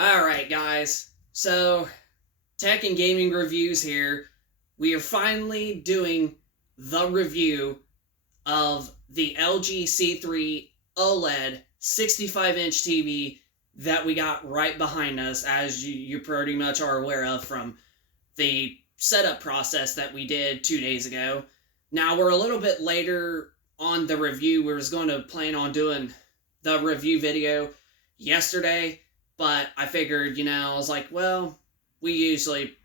Alright, guys. So, tech and gaming reviews here. We are finally doing the review of the LG C3 OLED 65-inch TV that we got right behind us, as you pretty much are aware of from the setup process that we did 2 days ago. Now, we're a little bit later on the review. We was going to plan on doing the review video yesterday, but I figured, I was like, well, we usually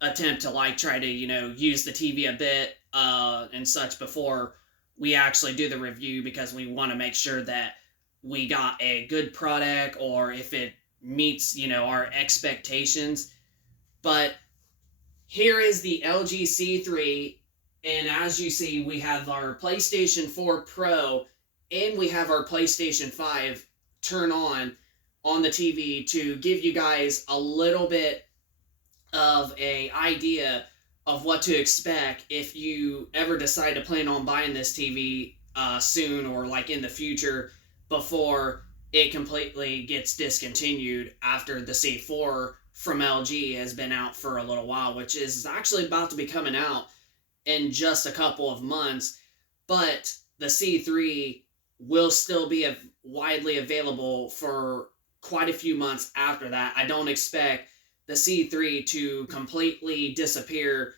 attempt to try to, use the TV a bit and such before we actually do the review, because we want to make sure that we got a good product, or if it meets, our expectations. But here is the LG C3, and as you see, we have our PlayStation 4 Pro and we have our PlayStation 5 turn on the TV to give you guys a little bit of a idea of what to expect if you ever decide to plan on buying this TV soon, or in the future, before it completely gets discontinued after the C4 from LG has been out for a little while, which is actually about to be coming out in just a couple of months. But the C3 will still be widely available for quite a few months after that. I don't expect the C3 to completely disappear,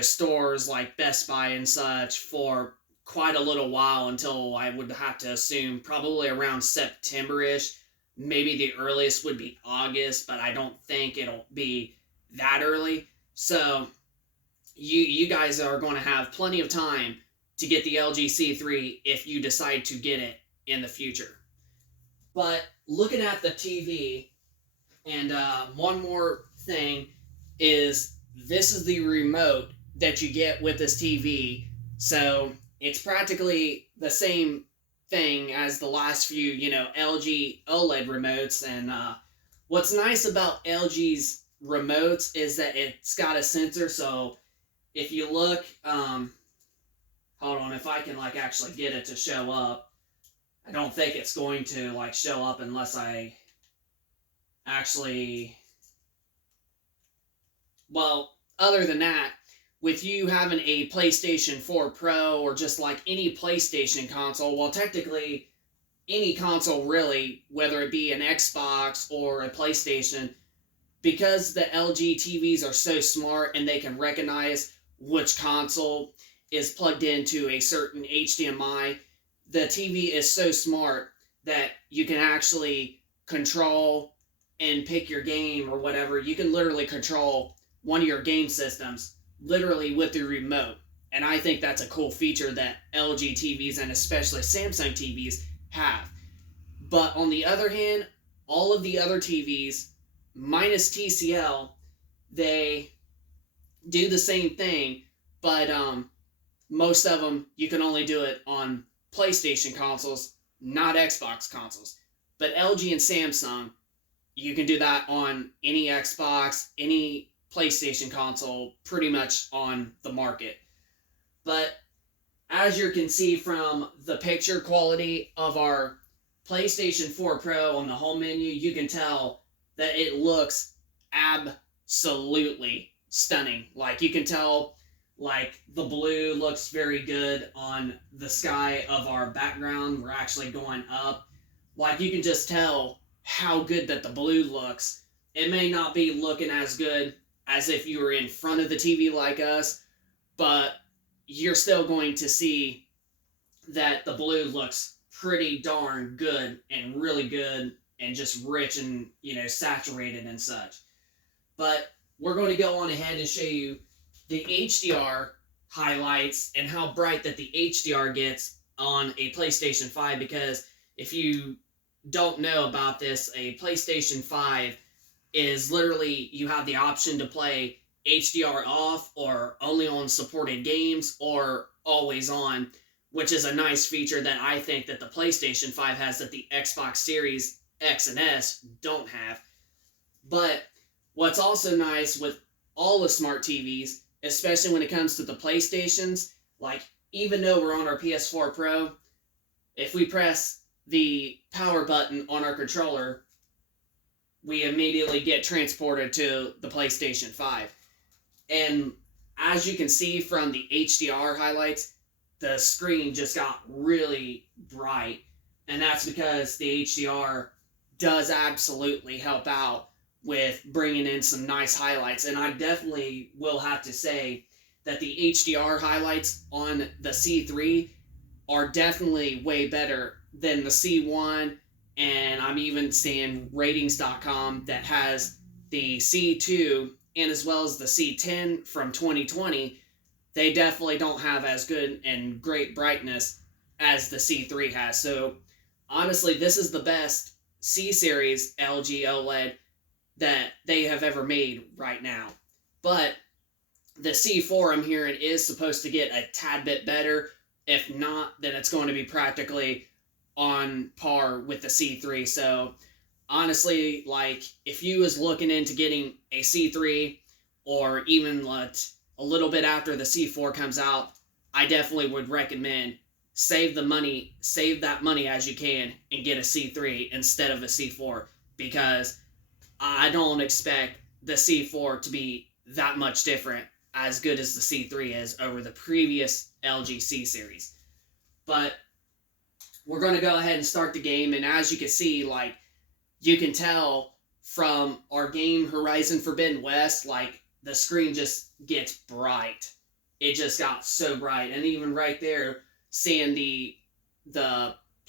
stores like Best Buy and such, for quite a little while, until I would have to assume probably around September-ish. Maybe the earliest would be August, but I don't think it'll be that early. So you guys are going to have plenty of time to get the LG C3 if you decide to get it in the future. But looking at the TV, and one more thing is, this is the remote that you get with this TV. So it's practically the same thing as the last few, LG OLED remotes. And what's nice about LG's remotes is that it's got a sensor. So if you look, hold on, if I can actually get it to show up. I don't think it's going to show up unless I actually, well, other than that, with you having a PlayStation 4 Pro, or just any PlayStation console, well, technically any console really, whether it be an Xbox or a PlayStation, because the LG TVs are so smart and they can recognize which console is plugged into a certain HDMI, the TV is so smart that you can actually control and pick your game or whatever. You can literally control one of your game systems literally with the remote. And I think that's a cool feature that LG TVs and especially Samsung TVs have. But on the other hand, all of the other TVs, minus TCL, they do the same thing, but most of them, you can only do it on PlayStation consoles, not Xbox consoles. But LG and Samsung, you can do that on any Xbox, any PlayStation console, pretty much on the market. But as you can see from the picture quality of our PlayStation 4 Pro on the home menu, you can tell that it looks absolutely stunning. You can tell the blue looks very good on the sky of our background. We're actually going up. You can just tell how good that the blue looks. It may not be looking as good as if you were in front of the TV like us, but you're still going to see that the blue looks pretty darn good, and really good, and just rich, and saturated and such. But we're going to go on ahead and show you the HDR highlights and how bright that the HDR gets on a PlayStation 5, because if you don't know about this, a PlayStation 5 is literally, you have the option to play HDR off, or only on supported games, or always on, which is a nice feature that I think that the PlayStation 5 has that the Xbox Series X and S don't have. But what's also nice with all the smart TVs, especially when it comes to the PlayStations, even though we're on our PS4 Pro, if we press the power button on our controller, we immediately get transported to the PlayStation 5. And as you can see from the HDR highlights, the screen just got really bright. And that's because the HDR does absolutely help out with bringing in some nice highlights. And I definitely will have to say that the HDR highlights on the C3 are definitely way better than the C1. And I'm even seeing ratings.com that has the C2 and as well as the C10 from 2020. They definitely don't have as good and great brightness as the C3 has. So honestly, this is the best C series LG OLED that they have ever made right now. But the C4, I'm hearing, is supposed to get a tad bit better. If not, then it's going to be practically on par with the C3. So honestly, like, if you was looking into getting a C3 or even a little bit after the C4 comes out, I definitely would recommend save that money as you can and get a C3 instead of a C4, because I don't expect the C4 to be that much different as good as the C3 is over the previous LG C series. But we're going to go ahead and start the game, and as you can see, like, you can tell from our game Horizon Forbidden West, like, the screen just gets bright. It just got so bright. And even right there, seeing the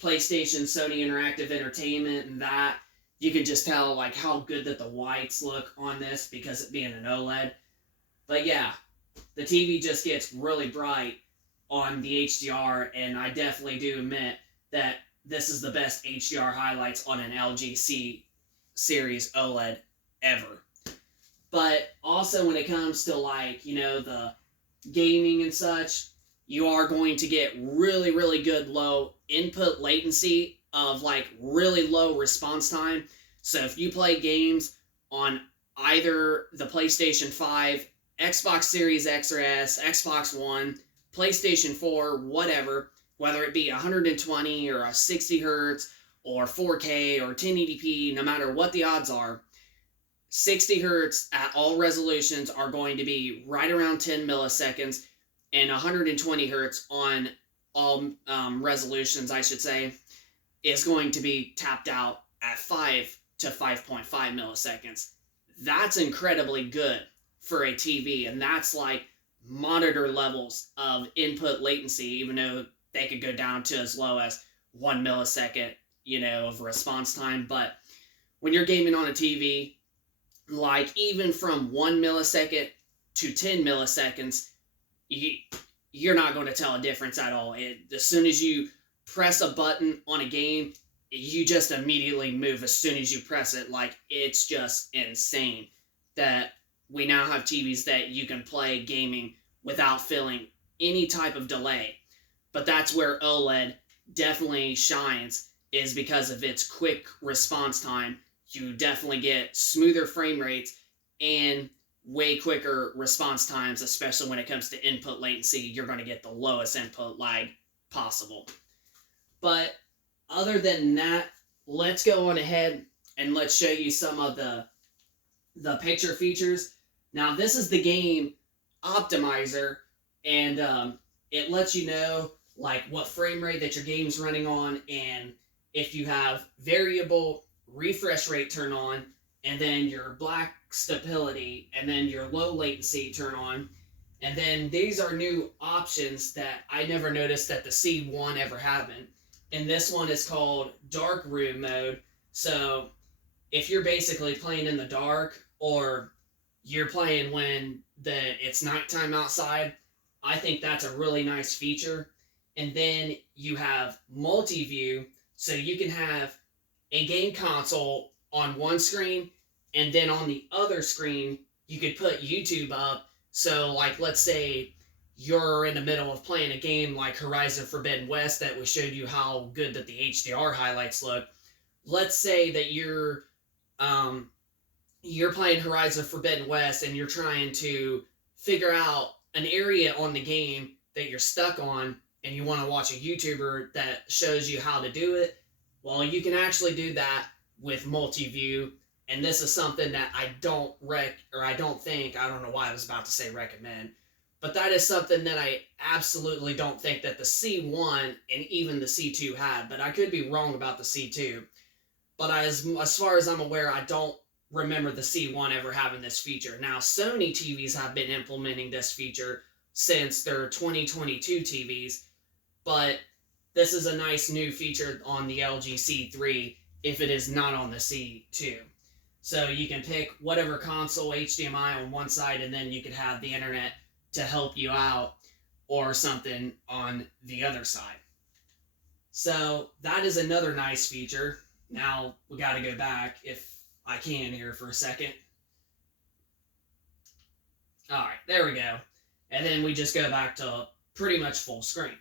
PlayStation Sony Interactive Entertainment and that, you can just tell like how good that the whites look on this because it being an OLED. But yeah, the TV just gets really bright on the HDR, and I definitely do admit that this is the best HDR highlights on an LG C series OLED ever. But also when it comes to, like, you know, the gaming and such, you are going to get really, really good low input latency of like really low response time. So if you play games on either the PlayStation 5, Xbox Series X or S, Xbox One, PlayStation 4, whatever, whether it be 120 or a 60 hertz or 4K or 1080p, no matter what the odds are, 60 hertz at all resolutions are going to be right around 10 milliseconds, and 120 hertz on all resolutions, I should say, is going to be tapped out at 5 to 5.5 milliseconds. That's incredibly good for a TV, and that's like monitor levels of input latency, even though they could go down to as low as 1 millisecond, you know, of response time. But when you're gaming on a TV, like even from 1 millisecond to 10 milliseconds, you're not going to tell a difference at all. As soon as you press a button on a game, you just immediately move as soon as you press it. Like, it's just insane that we now have TVs that you can play gaming without feeling any type of delay. But that's where OLED definitely shines, is because of its quick response time. You definitely get smoother frame rates and way quicker response times, especially when it comes to input latency. You're going to get the lowest input lag possible. But other than that, let's go on ahead and let's show you some of the picture features. Now, this is the game optimizer, and it lets you know like what frame rate that your game's running on, and if you have variable refresh rate turn on, and then your black stability, and then your low latency turn on. And then these are new options that I never noticed that the C1 ever happened. And this one is called dark room mode. So if you're basically playing in the dark, or you're playing when it's nighttime outside, I think that's a really nice feature. And then you have multi-view, so you can have a game console on one screen, and then on the other screen you could put YouTube up. So like, let's say you're in the middle of playing a game like Horizon Forbidden West that we showed you how good that the HDR highlights look. Let's say that you're playing Horizon Forbidden West and you're trying to figure out an area on the game that you're stuck on, and you want to watch a YouTuber that shows you how to do it. Well, you can actually do that with multi-view, and this is something that I don't think, I don't know why I was about to say recommend, but that is something that I absolutely don't think that the C1 and even the C2 had, but I could be wrong about the C2. But as far as I'm aware, I don't remember the C1 ever having this feature. Now, Sony TVs have been implementing this feature since their 2022 TVs, but this is a nice new feature on the LG C3 if it is not on the C2. So you can pick whatever console HDMI on one side, and then you could have the internet to help you out or something on the other side. So that is another nice feature. Now we got to go back if I can here for a second. All right, there we go. And then we just go back to pretty much full screen.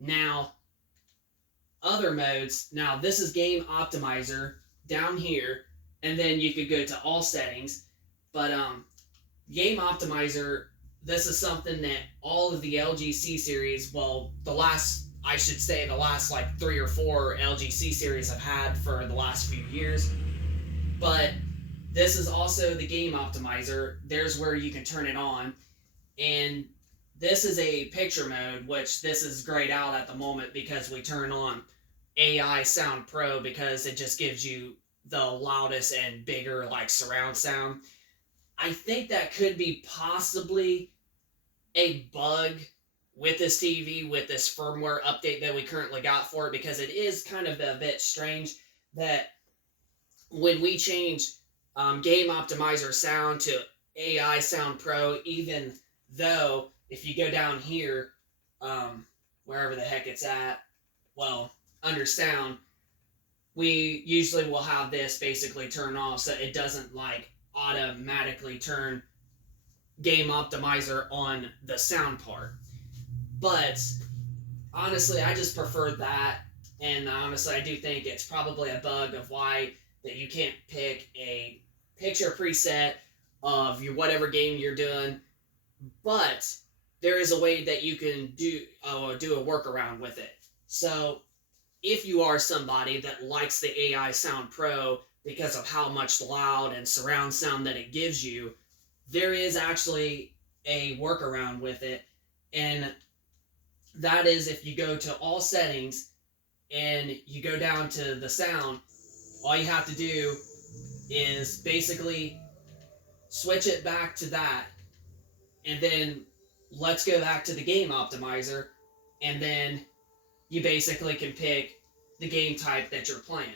Now, other modes. Now, this is Game Optimizer down here, and then you could go to all settings. But Game Optimizer, this is something that all of the LG C series, well, the last like 3 or 4 LG C series have had for the last few years. But this is also the Game Optimizer. There's where you can turn it on. And this is a picture mode, which this is grayed out at the moment because we turn on AI Sound Pro because it just gives you the loudest and bigger like surround sound. I think that could be possibly a bug with this TV, with this firmware update that we currently got for it, because it is kind of a bit strange that when we change Game Optimizer sound to AI Sound Pro, even though if you go down here, wherever the heck it's at, well, under sound, we usually will have this basically turn off so it doesn't like automatically turn Game Optimizer on the sound part. But honestly, I just prefer that, and honestly, I do think it's probably a bug of why that you can't pick a picture preset of your whatever game you're doing. But there is a way that you can do a workaround with it. So if you are somebody that likes the AI Sound Pro because of how much loud and surround sound that it gives you, there is actually a workaround with it, and that is if you go to all settings and you go down to the sound, all you have to do is basically switch it back to that, and then let's go back to the Game Optimizer, and then you basically can pick the game type that you're playing.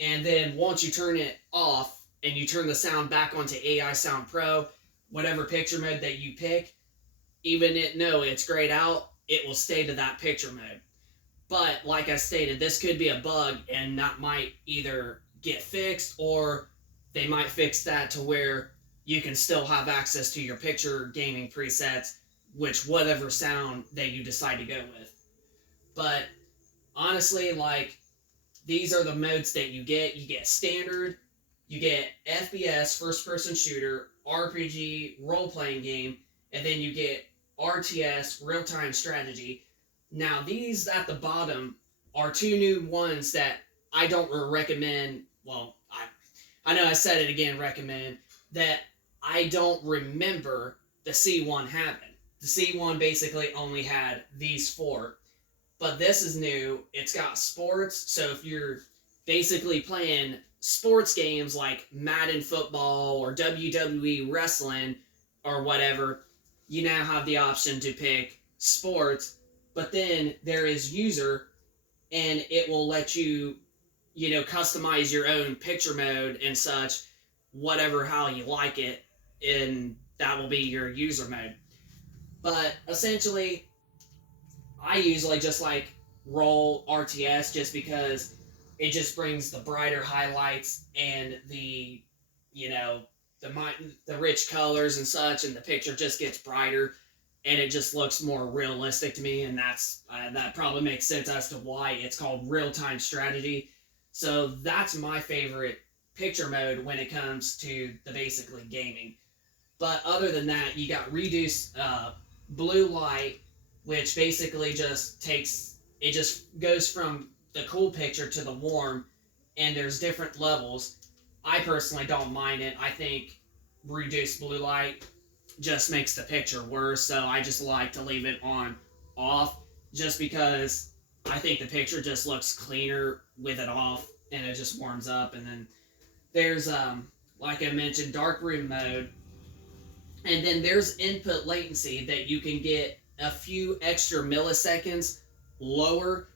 And then once you turn it off and you turn the sound back onto AI Sound Pro, whatever picture mode that you pick, even it's grayed out, it will stay to that picture mode. But like I stated, this could be a bug, and that might either get fixed, or they might fix that to where you can still have access to your picture gaming presets, which whatever sound that you decide to go with. But honestly, like, these are the modes that you get. You get standard, you get FPS, first person shooter, RPG, role playing game, and then you get RTS, real time strategy. Now, these at the bottom are 2 new ones that I don't recommend. Well, I know I said it again, recommend, that I don't remember the C1 having. The C1 basically only had these 4. But this is new. It's got sports. So if you're basically playing sports games like Madden football or WWE wrestling or whatever, you now have the option to pick sports. But then there is user, and it will let you, customize your own picture mode and such, whatever how you like it, and that will be your user mode. But essentially, I usually just like roll RTS just because it just brings the brighter highlights and the, the rich colors and such, and the picture just gets brighter, and it just looks more realistic to me, and that probably makes sense as to why it's called real-time strategy. So that's my favorite picture mode when it comes to the basically gaming. But other than that, you got reduced blue light, which basically just goes from the cool picture to the warm, and there's different levels. I personally don't mind it. I think reduced blue light just makes the picture worse, so I just like to leave it on off just because I think the picture just looks cleaner with it off and it just warms up. And then there's like I mentioned, darkroom mode, and then there's input latency that you can get a few extra milliseconds lower.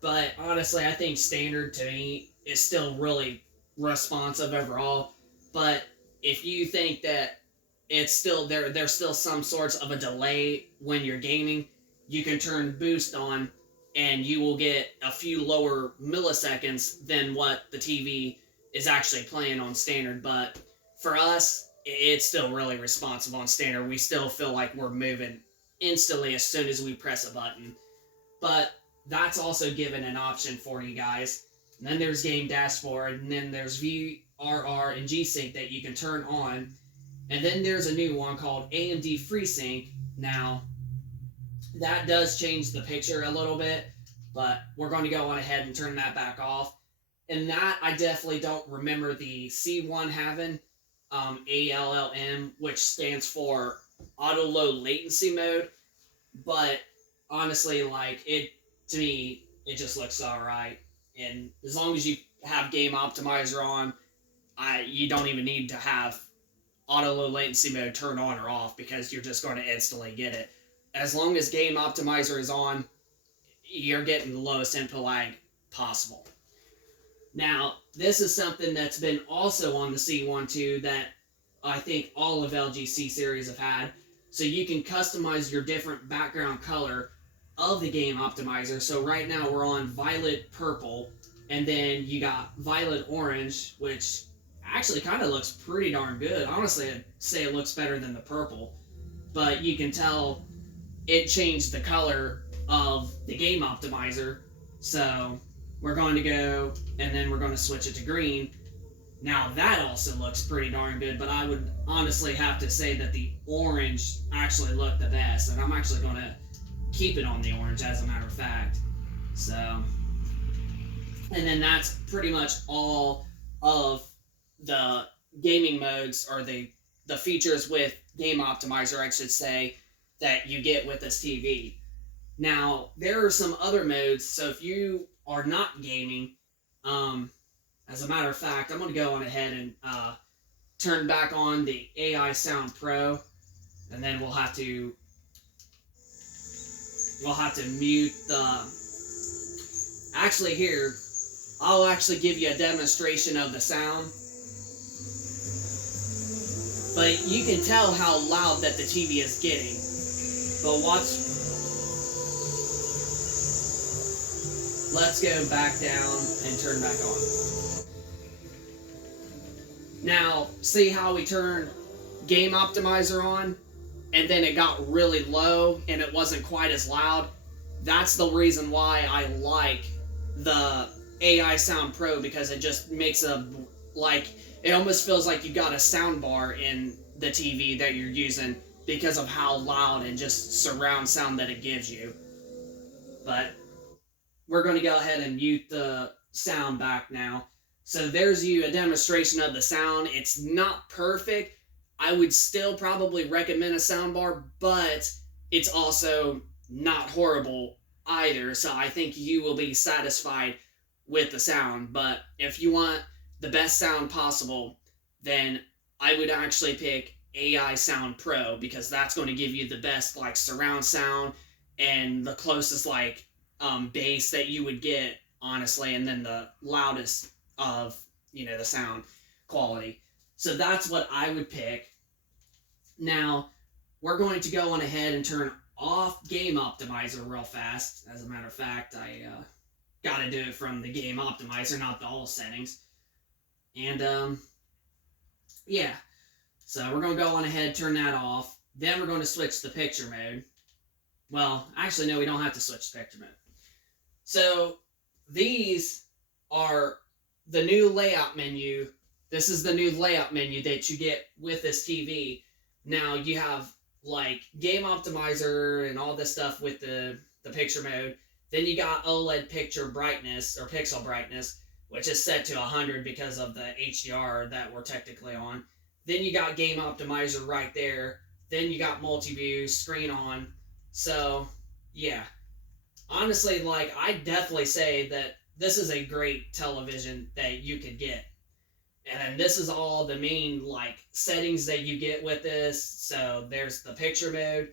But honestly, I think standard to me is still really responsive overall. But if you think that it's still there's still some sorts of a delay when you're gaming, you can turn boost on and you will get a few lower milliseconds than what the TV is actually playing on standard. But for us, it's still really responsive on standard. We still feel like we're moving instantly as soon as we press a button. But that's also given an option for you guys. And then there's game dashboard, and then there's VRR and G-Sync that you can turn on. And then there's a new one called AMD FreeSync. Now, that does change the picture a little bit, but we're going to go on ahead and turn that back off. And that, I definitely don't remember the C1 having, ALLM, which stands for Auto Low Latency Mode. But honestly, like, it, to me, it just looks alright. And as long as you have Game Optimizer on, you don't even need to have Auto Low Latency Mode turned on or off because you're just going to instantly get it. As long as Game Optimizer is on, you're getting the lowest input lag possible. Now, this is something that's been also on the C1 too that I think all of LGC series have had. So you can customize your different background color of the Game Optimizer. So right now we're on violet purple, and then you got violet orange, which actually kind of looks pretty darn good. Honestly, I'd say it looks better than the purple. But you can tell it changed the color of the Game Optimizer. So we're going to go, and then we're going to switch it to green. Now that also looks pretty darn good, but I would honestly have to say that the orange actually looked the best, and I'm actually going to keep it on the orange as a matter of fact. So, and then that's pretty much all of the gaming modes, or the features with Game Optimizer, I should say, that you get with this TV. Now, there are some other modes, so if you are not gaming, as a matter of fact, I'm going to go on ahead and turn back on the AI Sound Pro, and then we'll have to mute the... Actually, here, I'll actually give you a demonstration of the sound. But you can tell how loud that the TV is getting. But watch... Let's go back down and turn back on. Now, see how we turned Game Optimizer on, and then it got really low, and it wasn't quite as loud? That's the reason why I like the AI Sound Pro, because it just makes it almost feels like you got a sound bar in the TV that you're using because of how loud and just surround sound that it gives you. But we're going to go ahead and mute the sound back now. So there's a demonstration of the sound. It's not perfect. I would still probably recommend a soundbar, but it's also not horrible either. So I think you will be satisfied with the sound. But if you want the best sound possible, then I would actually pick AI Sound Pro, because that's going to give you the best surround sound and the closest bass that you would get, honestly, and then the loudest of the sound quality. So that's what I would pick. Now we're going to go on ahead and turn off Game Optimizer real fast. As a matter of fact, I got to do it from the Game Optimizer, not the all settings. And yeah, so we're going to go on ahead, turn that off. Then we're going to switch to picture mode. Well, actually, no, we don't have to switch to picture mode. So these are the new layout menu. This is the new layout menu that you get with this TV. Now you have Game Optimizer and all this stuff with the picture mode. Then you got OLED picture brightness, or pixel brightness. which is set to 100 because of the HDR that we're technically on. Then you got game optimizer right there. Then you got multi-view, screen on. So, yeah. Honestly, like, I definitely say that this is a great television that you could get. And this is all the main, like, settings that you get with this. So there's the picture mode,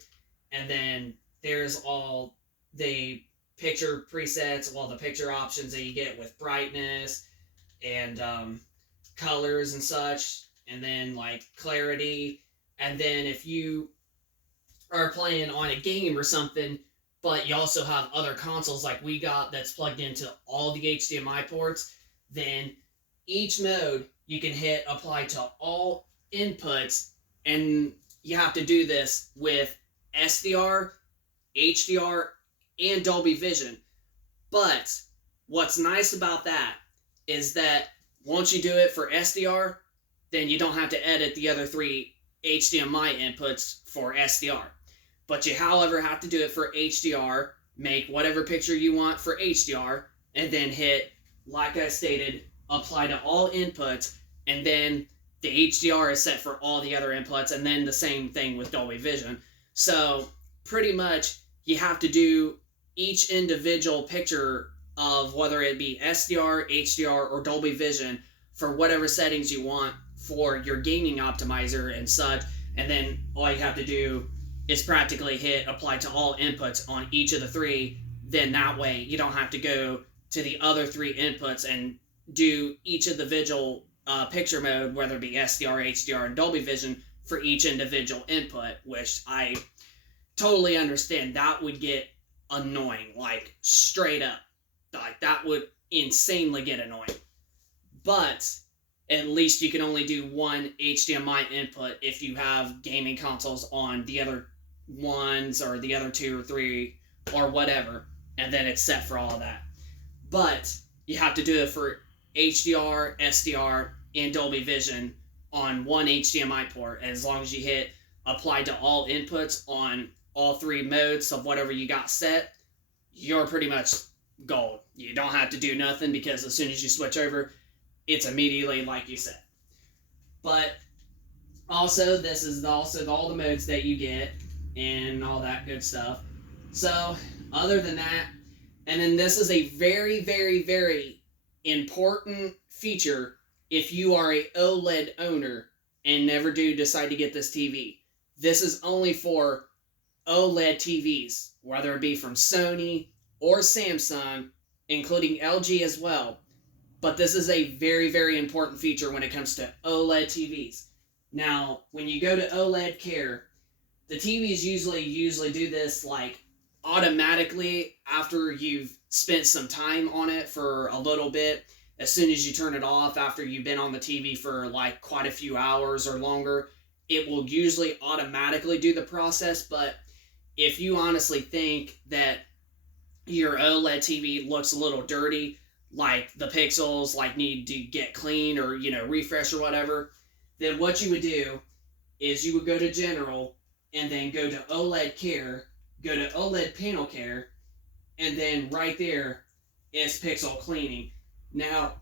and then there's all the picture presets, all the picture options that you get with brightness and colors and such, and then like clarity. And then if you are playing on a game or something, but you also have other consoles like we got that's plugged into all the HDMI ports, then each mode you can hit apply to all inputs, and you have to do this with SDR, HDR, and Dolby Vision. But what's nice about that is that once you do it for SDR, then you don't have to edit the other 3 HDMI inputs for SDR. But you, however, have to do it for HDR, make whatever picture you want for HDR, and then hit, like I stated, apply to all inputs, and then the HDR is set for all the other inputs, and then the same thing with Dolby Vision. So pretty much you have to do each individual picture of whether it be SDR, HDR, or Dolby Vision for whatever settings you want for your gaming optimizer and such, and then all you have to do is practically hit apply to all inputs on each of the 3. Then that way you don't have to go to the other 3 inputs and do each individual picture mode, whether it be SDR, HDR, and Dolby Vision for each individual input, which I totally understand. That would get annoying, like straight up. Like that would insanely get annoying. But at least you can only do one HDMI input if you have gaming consoles on the other ones or the other 2 or 3 or whatever, and then it's set for all of that. But you have to do it for HDR, SDR, and Dolby Vision on one HDMI port. And as long as you hit apply to all inputs on all 3 modes of whatever you got set, you're pretty much gold. You don't have to do nothing because as soon as you switch over, it's immediately like you said. But also, this is also all the modes that you get and all that good stuff. So, other than that, and then this is a very, very, very important feature if you are a OLED owner and never do decide to get this TV. This is only for OLED TVs, whether it be from Sony or Samsung, including LG as well. But this is a very, very important feature when it comes to OLED TVs. Now, when you go to OLED Care, the TVs usually do this like automatically after you've spent some time on it for a little bit. As soon as you turn it off after you've been on the TV for like quite a few hours or longer, it will usually automatically do the process. But if you honestly think that your OLED TV looks a little dirty, like the pixels like need to get clean or refresh or whatever, then what you would do is you would go to General and then go to OLED Care, go to OLED Panel Care, and then right there is pixel cleaning. Now,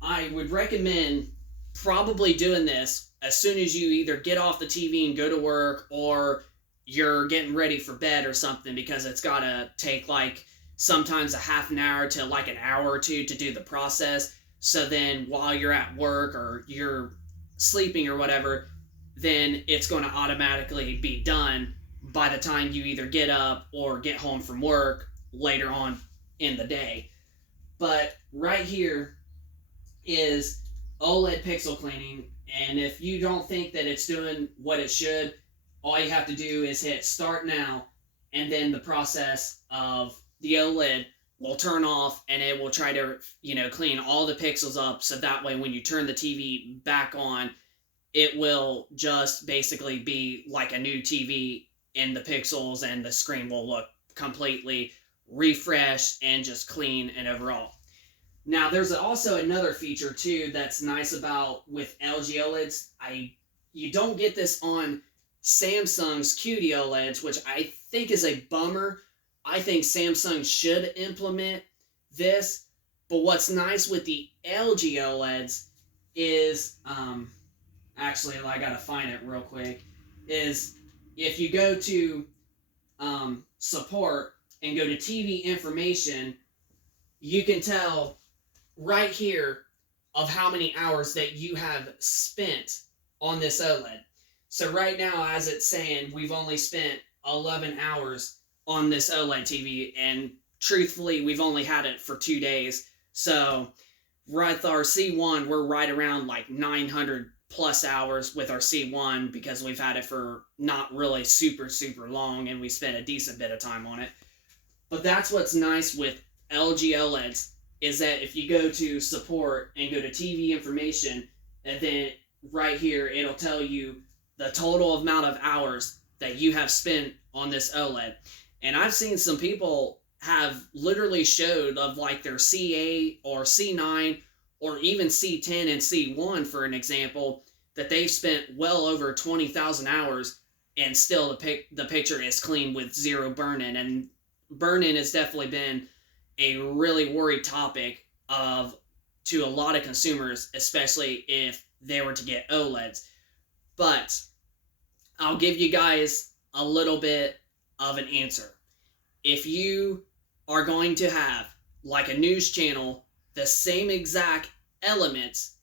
I would recommend probably doing this as soon as you either get off the TV and go to work, or you're getting ready for bed or something, because it's got to take like sometimes a half an hour to like an hour or 2 to do the process. So then while you're at work or you're sleeping or whatever, then it's going to automatically be done by the time you either get up or get home from work later on in the day. But right here is OLED pixel cleaning, and if you don't think that it's doing what it should, all you have to do is hit start now, and then the process of the OLED will turn off, and it will try to clean all the pixels up, so that way when you turn the TV back on, it will just basically be like a new TV, and the pixels and the screen will look completely refreshed and just clean and overall. Now, there's also another feature too that's nice about with LG OLEDs. You don't get this on Samsung's QD OLEDs, which I think is a bummer. I think Samsung should implement this, But what's nice with the LG OLEDs is, actually, I gotta find it real quick, is if you go to support and go to TV information, you can tell right here of how many hours that you have spent on this OLED. So right now, as it's saying, we've only spent 11 hours on this OLED TV, and truthfully, we've only had it for 2 days. So with our C1, we're right around like 900 plus hours with our C1 because we've had it for not really super long, and we spent a decent bit of time on it. But that's what's nice with LG OLEDs, is that if you go to support and go to TV information, and then right here it'll tell you the total amount of hours that you have spent on this OLED. And I've seen some people have literally showed of like their C8 or C9 or even C10 and C1, for an example, that they've spent well over 20,000 hours, and still the picture is clean with zero burn-in. And burn-in has definitely been a really worried topic to a lot of consumers, especially if they were to get OLEDs. But I'll give you guys a little bit of an answer. If you are going to have, like a news channel, the same exact elements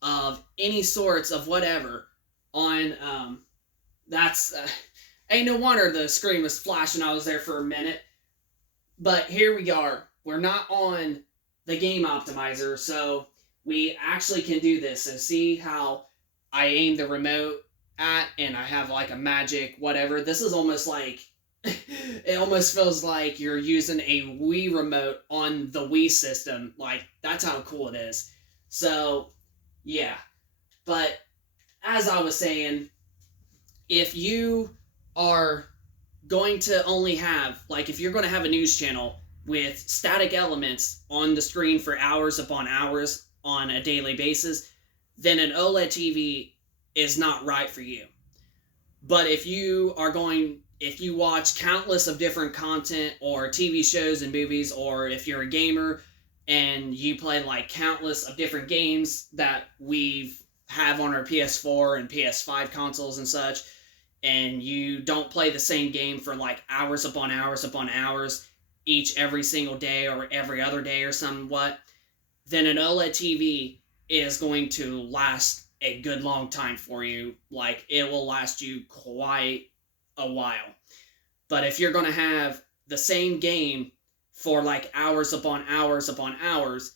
of any sorts of whatever on, ain't no wonder the screen was flashing. I was there for a minute. But here we are. We're not on the game optimizer, so we actually can do this. So see how I aim the remote at, and I have like a magic whatever. This is almost like, it almost feels like you're using a Wii remote on the Wii system. Like, that's how cool it is. So, yeah. But, as I was saying, if you are going to only have, like, if you're going to have a news channel with static elements on the screen for hours upon hours on a daily basis, then an OLED TV is not right for you. But if you watch countless of different content or TV shows and movies, or if you're a gamer and you play like countless of different games that we have on our PS4 and PS5 consoles and such, and you don't play the same game for like hours upon hours upon hours every single day or every other day or somewhat, then an OLED TV is going to last a good long time for you. Like, it will last you quite a while. But if you're going to have the same game for like hours upon hours upon hours,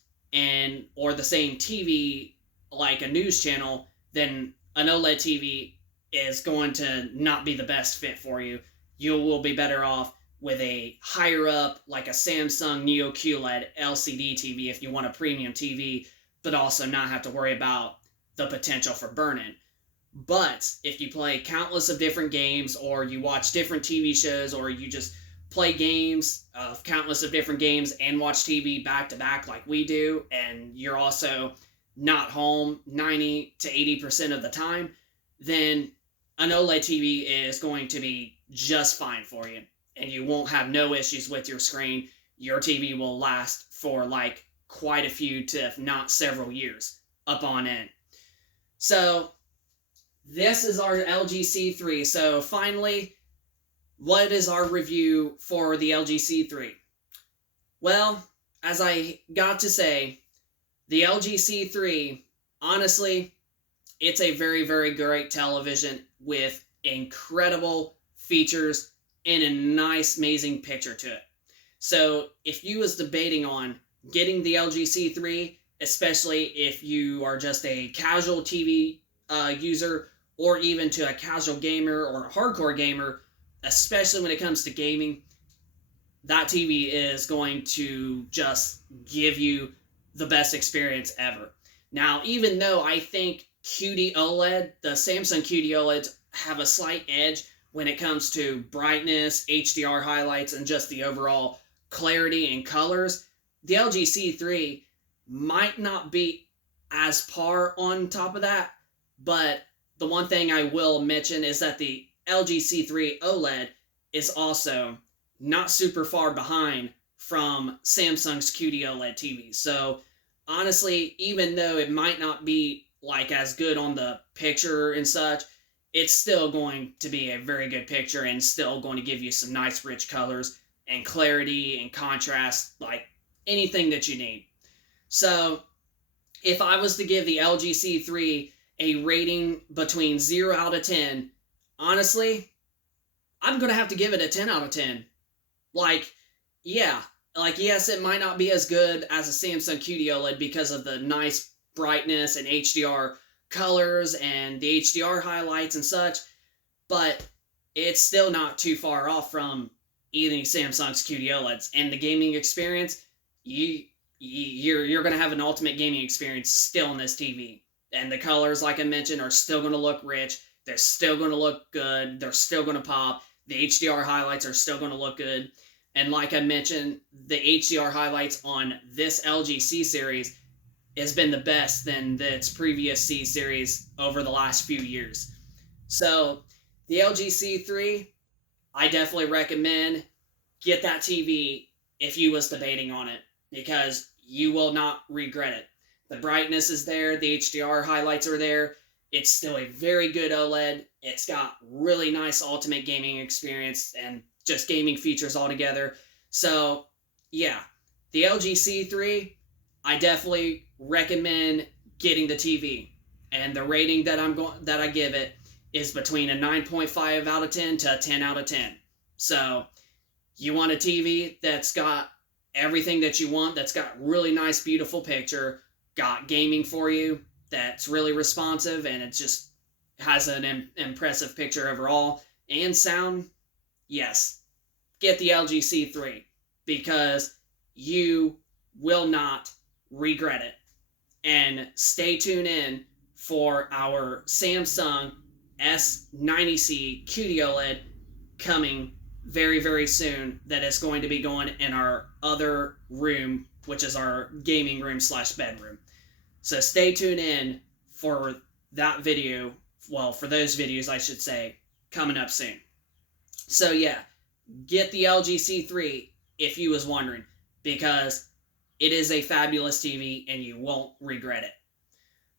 or the same TV like a news channel, then an OLED TV is going to not be the best fit for you. You will be better off with a higher up, like a Samsung Neo QLED LCD TV if you want a premium TV, but also not have to worry about the potential for burn-in. But if you play countless of different games, or you watch different TV shows, or you just play games of countless of different games and watch TV back to back like we do, and you're also not home 90 to 80% of the time, then an OLED TV is going to be just fine for you, and you won't have no issues with your screen. Your TV will last for like quite a few to, if not several years, up on end. So this is our LG C3. So finally, what is our review for the LG C3? Well, as I got to say, the LG C3, honestly, it's a very, very great television with incredible features and a nice, amazing picture to it. So if you was debating on getting the LG C3, especially if you are just a casual TV user, or even to a casual gamer or a hardcore gamer, especially when it comes to gaming, that TV is going to just give you the best experience ever. Now, even though I think QD OLED, the Samsung QD OLEDs, have a slight edge when it comes to brightness, HDR highlights, and just the overall clarity and colors, the LG C3 might not be as par on top of that. But the one thing I will mention is that the LG C3 OLED is also not super far behind from Samsung's QD-OLED TVs. So honestly, even though it might not be like as good on the picture and such, it's still going to be a very good picture and still going to give you some nice rich colors and clarity and contrast, like anything that you need. So if I was to give the LG C3 a rating between 0 out of 10, honestly, I'm going to have to give it a 10 out of 10. Like, yeah, like, yes, it might not be as good as a Samsung QD-OLED because of the nice brightness and HDR colors and the HDR highlights and such, but it's still not too far off from any Samsung's QD-OLEDs. And the gaming experience, you're going to have an ultimate gaming experience still in this TV. And the colors, like I mentioned, are still going to look rich. They're still going to look good. They're still going to pop. The HDR highlights are still going to look good. And like I mentioned, the HDR highlights on this LG C series has been the best than its previous C series over the last few years. So the LG C3, I definitely recommend get that TV if you was debating on it, because you will not regret it. The brightness is there, the HDR highlights are there. It's still a very good OLED. It's got really nice ultimate gaming experience and just gaming features altogether. So, yeah, the LG C3, I definitely recommend getting the TV. And the rating that I give it is between a 9.5 out of 10 to a 10 out of 10. So, you want a TV that's got everything that you want, that's got really nice, beautiful picture, got gaming for you, that's really responsive, and it just has an impressive picture overall, and sound, yes, get the LG C3, because you will not regret it. And stay tuned in for our Samsung S90C QD-OLED coming very, very soon, that is going to be going in our other room, which is our gaming room / bedroom. So stay tuned in for that video, well, for those videos, I should say, coming up soon. So yeah, get the LG C3 if you was wondering, because it is a fabulous TV and you won't regret it.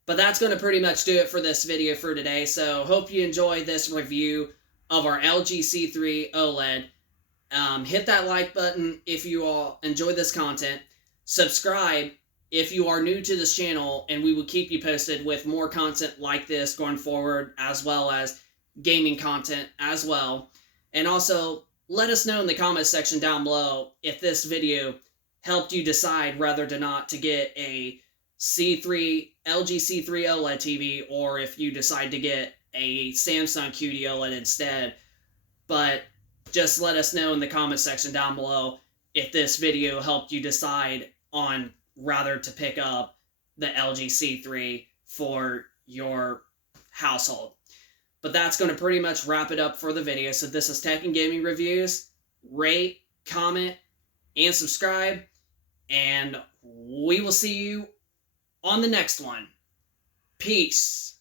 But that's going to pretty much do it for this video for today. So hope you enjoyed this review of our LG C3 OLED. Hit that like button if you all enjoyed this content. Subscribe if you are new to this channel, and we will keep you posted with more content like this going forward, as well as gaming content as well. And also, let us know in the comment section down below if this video helped you decide whether or not to get a LG C3 OLED TV, or if you decide to get a Samsung QD OLED instead. But just let us know in the comment section down below if this video helped you decide on rather to pick up the LG C3 for your household. But that's going to pretty much wrap it up for the video. So this is Tech and Gaming Reviews. Rate, comment, and subscribe. And we will see you on the next one. Peace.